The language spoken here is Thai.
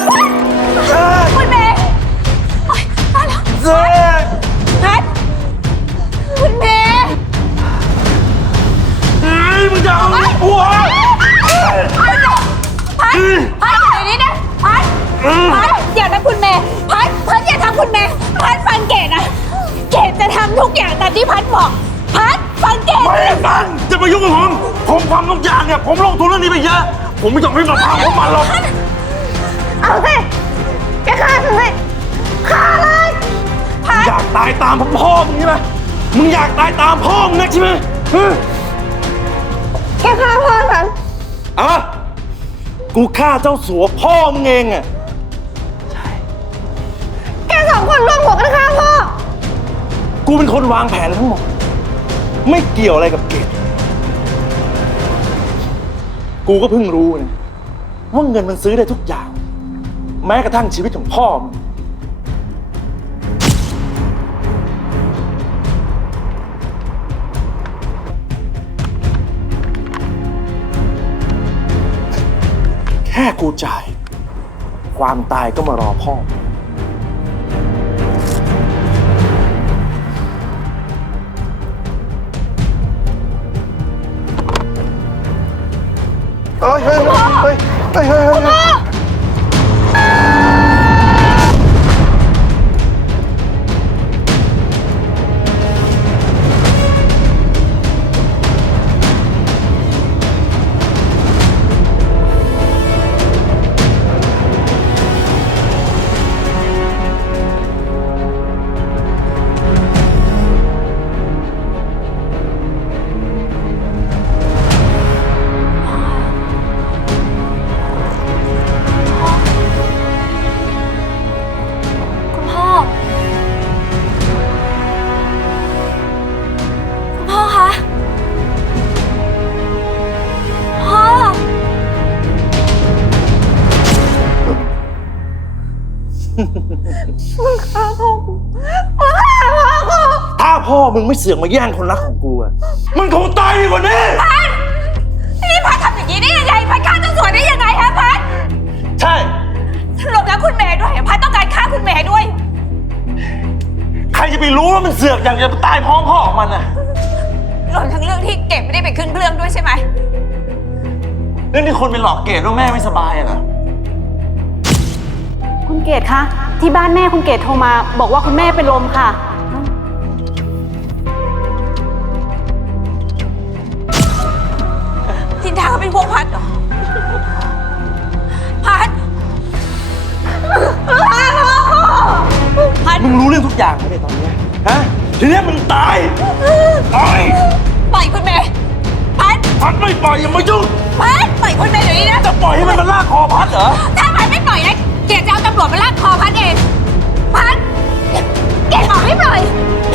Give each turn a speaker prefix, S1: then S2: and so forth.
S1: คุณเมย์ตายแล้วพัดคุณเมย์
S2: มึงจะเอาหัว
S1: พัดอยู่ในนี้นะพัดอย่าทำคุณเมย์พัดอย่าทำคุณเมย์พัดฟังเกดนะเกดจะทำทุกอย่างตามที่พัดบอกพัดฟังเกด
S2: ไม่ฟังจะมายุ่งกับผมทำทุกอย่างเนี่ยผมลงทุนเรื่องนี้ไปเยอะผมไม่ยอมให้มาพังของมันหรอก
S1: เอาสิแกฆ่าฉันเลยฆ่าเลย
S2: อยากตายตามพ่อมึงใช่ไหมมึงอยากตายตามพ่อมึงนะใช่ไหม
S1: แกฆ่าพ่อฉัน
S2: กูฆ่าเจ้าสัวพ่อมึงเองอ่ะใช่
S1: แกสองคนร่วมหัวกันฆ่าพ่อ
S2: กูเป็นคนวางแผนทั้งหมดไม่เกี่ยวอะไรกับเกดกูก็เพิ่งรู้นะว่าเงินมันซื้อได้ทุกอย่างแม้กระทั่งชีวิตของพ่อมึงแค่กูจ่ายความตายก็มารอพ่อเฮ้ย
S1: มึงฆ่าพ่อกู
S2: ถ้าพ่อมึงไม่เสือกมาแย่งคนรักของกูอะมันคงตายดีกว่านี้
S1: นี่พัดทำอย่างนี้ได้ยังไงพัดฆ่าเจ้าสัวได้ยังไงฮะพัด
S2: ใช่
S1: รวมทั้งคุณเมย์ด้วยพัดต้องการฆ่าคุณเมย์ด้วย
S2: ใครจะไปรู้ว่ามันเสือกอยากจะตายพร้อมพ่อของมันอะ
S1: รวมทั้งเรื่องที่เก็บไม่ได้ไปขึ้นเครื่องด้วยใช่ไหม
S2: เรื่องที่คนไปหลอกเกดว่าแม่ไม่สบายอะเหรอ
S3: คุณเกดคะที่บ้านแม่คุณเกดโทรมาบอกว่าคุณแม่เป็นลมค่ะ
S1: ทินทาเขาเป็นพวกพัดเหรอพัด
S2: มึงรู้เรื่องทุกอย่างไหมในตอนนี้ฮะทีนี้มึงตายป
S1: ล่อยคุณเมย์
S2: พัดไม่ปล่อยอย่ามายุ่ง
S1: พัดปล่อยคุณเมย์เดี๋ยวนี้นะ
S2: จะปล่อยให้มันลากคอพัดเหรอ
S1: ถ้าพัดไม่ปล่อยนะเกดจะเอาตำรวจมาลากคอพัดเองพัดเกดบอกให้ปล่อย